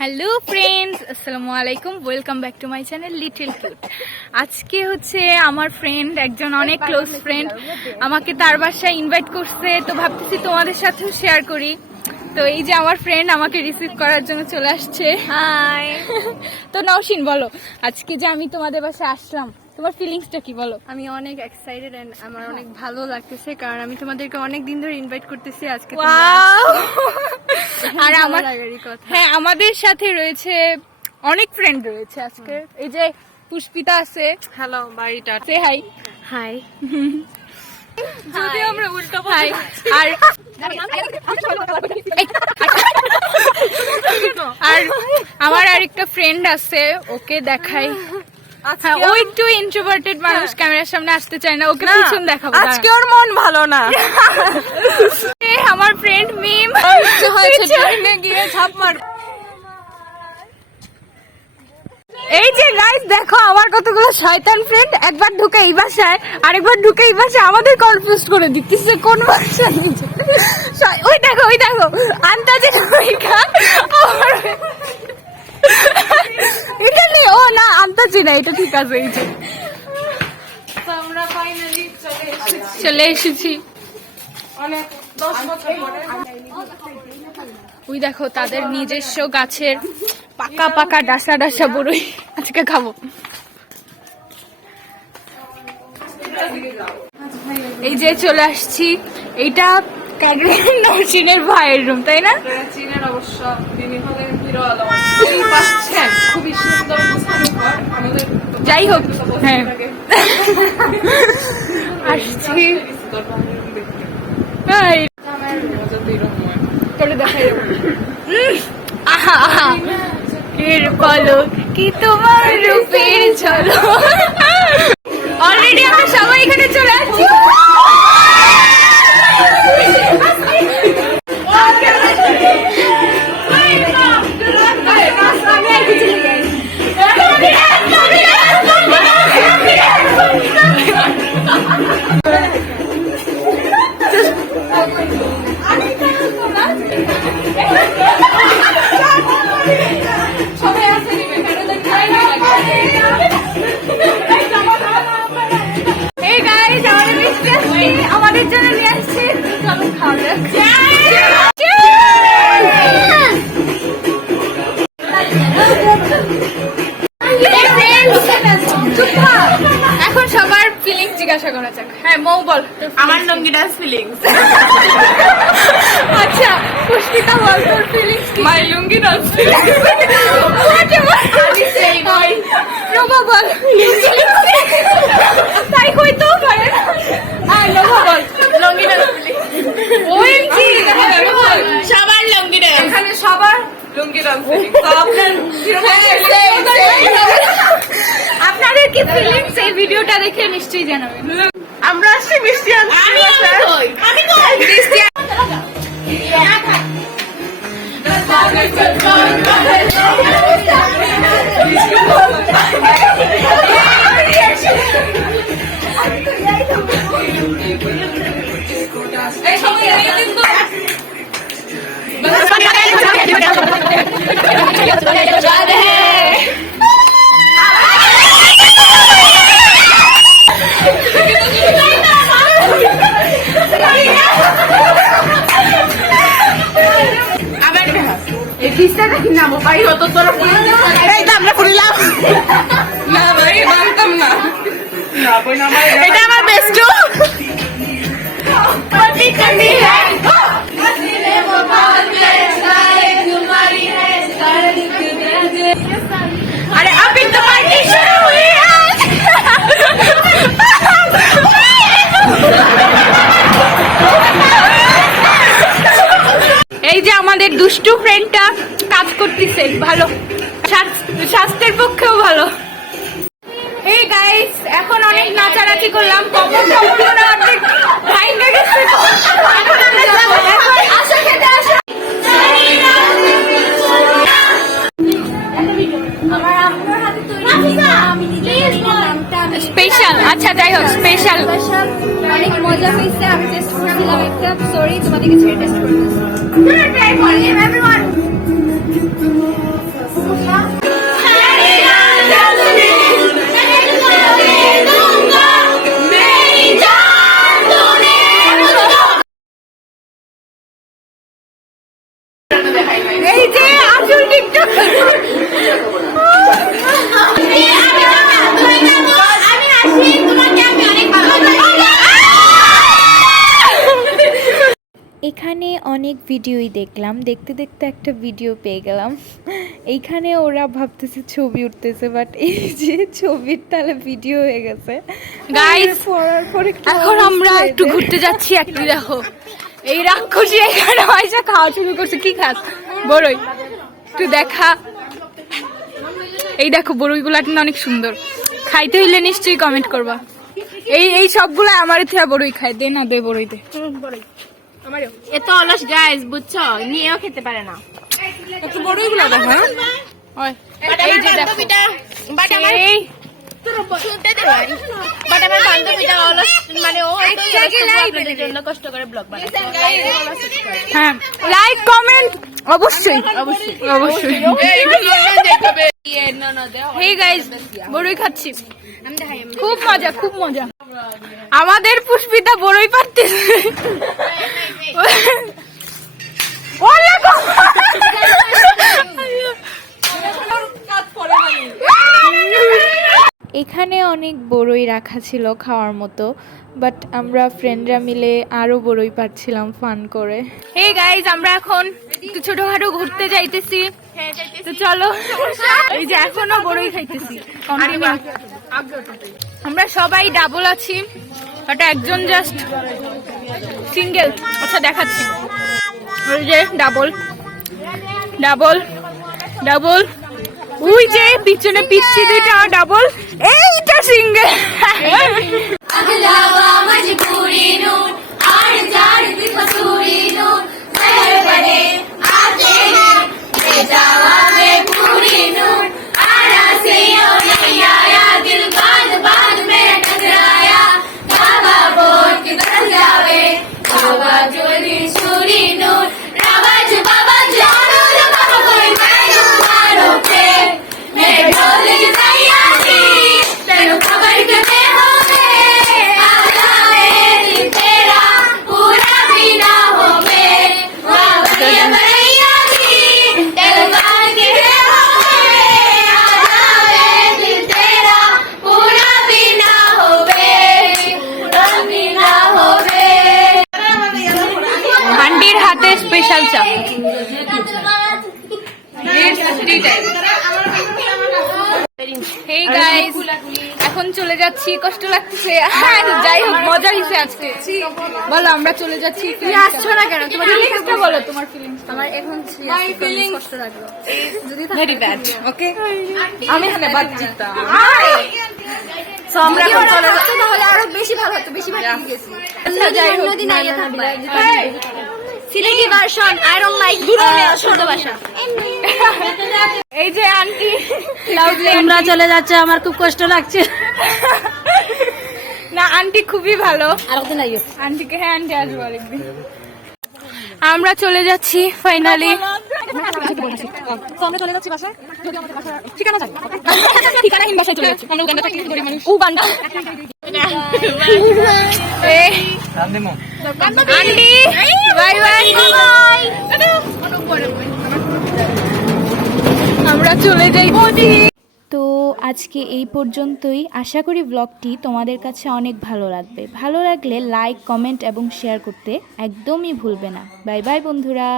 Hello friends, আসসালামু আলাইকুম। Welcome back to my channel little cute. আজকে হচ্ছে আমার ফ্রেন্ড, একজন অনেক ক্লোজ ফ্রেন্ড, আমাকে তার বাসায় ইনভাইট করছে, তো ভাবতেছি তোমাদের সাথেও শেয়ার করি। তো এই যে আমার ফ্রেন্ড আমাকে রিসিভ করার জন্য চলে আসছে। হাই। তো নওশিন, বলো আজকে যে আমি তোমাদের বাসায় আসলাম, তোমার ফিলিংসটা কি বলো? আমি অনেক এক্সাইটেড এন্ড আমার অনেক ভালো লাগতেছে, কারণ আমি তোমাদেরকে অনেক দিন ধরে ইনভাইট করতেছি। আজকে আর আমার হ্যাঁ, আমাদের সাথে রয়েছে অনেক ফ্রেন্ড রয়েছে আজকে। এই যে পুষ্পিতা আছে। হ্যালো বাড়িটা সে হাই। হাই। যদি আমরা উল্টো হাই। আর আর আমার আরেকটা ফ্রেন্ড আছে, ওকে দেখাই। হ্যাঁ, ও একটু ইন্ট্রোভার্টেড মানুষ, ক্যামেরার সামনে আসতে চায় না, ওকে পিছন দেখাবো। আজকে ওর মন ভালো না। আমার ফ্রেন্ড মিম গিয়ে ঝাঁপ মার। এই যে গাইস দেখো, আমার কতগুলো শয়তান ফ্রেন্ড, একবার ঢুকে এই বাসায়, আরেকবার ঢুকে এই বাসায় আমাদের কনফিউজ করে দিতেছে কোন বাসায়। ওই দেখো আন্তাজি এটা নেই, ও না আন্তাজি না, এটা ঠিক আছে। এই যে আমরা ফাইনালি চলে এসেছি। ওই দেখো তাদের নিজস্ব গাছের পাকা পাকা ডাসা বড়ই আজকে খাবো। এই যে চলে আসছি, এইটা নওশিনের ভাইয়ের রুম, তাই না? চীনের অবশ্য খুবই সুন্দর আমাদের। যাই হোক, হ্যাঁ আসছি। এর পলক কি তোমার রূপের ঝলক। অলরেডি আমরা সবাই এখানে চলে আসছি। আমাদের জন্য নিয়ে আসছে, এখন সবার ফিলিংস জিজ্ঞাসা করা যাক। হ্যাঁ মৌ বল। আমার লুঙ্গি ডান্স ফিলিংস। আচ্ছা পুষ্পিতা বল, তোর ফিলিংস কি? মাই লুঙ্গি ডান্স ফিলিংস। রোবা বল। তাই কইতো পারে। আর রোবা বল লুঙ্গি ডান্স ফিলিংস। ওএমজি সবার লুঙ্গি ডান্স, এখানে সবার লুঙ্গি ডান্স ফিলিংস। তো আপনাদের কি ফিলিংস এই ভিডিওটা দেখে নিশ্চয়ই জানাবেন। আমরা আসছি মিষ্টি আনছি। আমি মিষ্টি এটা আমার বেস্ট। अरे अभी तो पार्टी शुरू हुई है। এই যে আমাদের দুষ্টু ফ্রেন্ডটা কাজ করতেছে ভালো, স্বাস্থ্যের পক্ষেও ভালো। এই গাইস এখন অনেক নাচানাচি করলাম, পপকর্ন অর্ধেক ভাঙে গেছে। এখন আমরা যাবো, আসো খেতে আসো। স্পেশাল, আচ্ছা যাই হোক স্পেশাল, অনেক মজা হয়েছে। আমি টেস্ট করছিলাম একটা, সরি তোমাদেরকে ছেড়ে টেস্ট করতেছি। এই যে আসল টিকটক এখানে অনেক ভিডিওই দেখলাম, দেখতে দেখতে একটা ভিডিও পেয়ে গেলাম। এইখানে ওরা ভাবতেছে ছবি উঠতেছে, বাট এই যে ছবির তালে ভিডিও হয়ে গেছে। গাইস পড়ার পরে এখন আমরা একটু ঘুরতে যাচ্ছি। একটু দেখো এই রাক্ষসী এখানে পয়সা খাওয়া শুরু করছে। কি খাস? বড়ই একটু দেখা। এই দেখো বড়ইগুলা কিন্তু অনেক সুন্দর। খাইতে হইলে নিশ্চয়ই কমেন্ট করবা। এই সবগুলো আমার থেকে বড়ই খায়। দে না দে বড়ই দে। এত অলস গাইস বুঝছো, নিয়েও খেতে পারে না। একটু বড়ইগুলো দেখো। হ্যাঁ এই যে দেখো এই শুনতে দেবেন, বাট আমার বান্ধবীটা অলস, মানে ও আপনাদের জন্য কষ্ট করে ব্লগ বানায়। হ্যাঁ লাইক কমেন্ট অবশ্যই অবশ্যই অবশ্যই। হেই গাইস বড়ই খাচ্ছি, খুব মজা খুব মজা। আমাদের পুষ্পিতা বড়ই পারতেছে। এখানে অনেক বড়ই রাখা ছিল খাওয়ার মতো, বাট আমরা ফ্রেন্ডরা মিলে আরো বড়ই পাচ্ছিলাম ফান করে। হেই গাইস আমরা এখন একটু ছোটখাটো ঘুরতে যাইতেছি, তো চলো। এই যে এখনো বড়ই খাইতেছি কন্টিনিউ। আমরা সবাই ডাবল আছি, বাট একজন জাস্ট সিঙ্গেল। আচ্ছা দেখাচ্ছি, ওই যে ডাবল ডাবল ডাবল, ওই যে পিছনে পিচ্ছি দুইটা ডাবল, এইটা সিঙ্গেল। আন্টির হাতে স্পেশাল চা। হেই গাইস এখন চলে যাচ্ছি, কষ্ট লাগতেছে। যাই হোক মজা হয়েছে আজকে। বলো আমরা চলে যাচ্ছি। আসছো না কেন? তোমার ফিলিংসটা বলো, তোমার ফিলিংস। আমার এখন কষ্ট লাগলো। যদি ভেরি ব্যাড। ওকে আমি এখানে বাদ জিতা। সো আমরা এখন চলে যাচ্ছি, তাহলে আরো বেশি ভালো হতো, বেশি ভালো গেছি। আচ্ছা যাই হোক, অন্যদিন আইয়া থাকবা। Sylheti version, I don't like ছোট ভাষা। এই যে আন্টি লাউডলি তোমরা চলে যাচ্ছে, আমার খুব কষ্ট লাগছে। না আন্টি খুবই ভালো। আর কত নাই আন্টিকে, হ্যাঁ আন্টি আসবো আরেকদিন। আমরা চলে যাচ্ছি ফাইনালি। আমরা চলে যাচ্ছি বাসায়। যদি আমাদের বাসা ঠিকানা জানি, ঠিকানাহীন বাসায় চলে যাচ্ছি। আমরা উগান্ডা থাকি, গরিব মানুষ। উগান্ডা। Aunty bye bye. আমরা চলে যাইছি। তো আজকে এই পর্যন্তই। আশা করি ব্লগটি তোমাদের কাছে অনেক ভালো লাগবে। ভালো লাগলে লাইক কমেন্ট এবং শেয়ার করতে একদমই ভুলবে না। বাই বাই বন্ধুরা।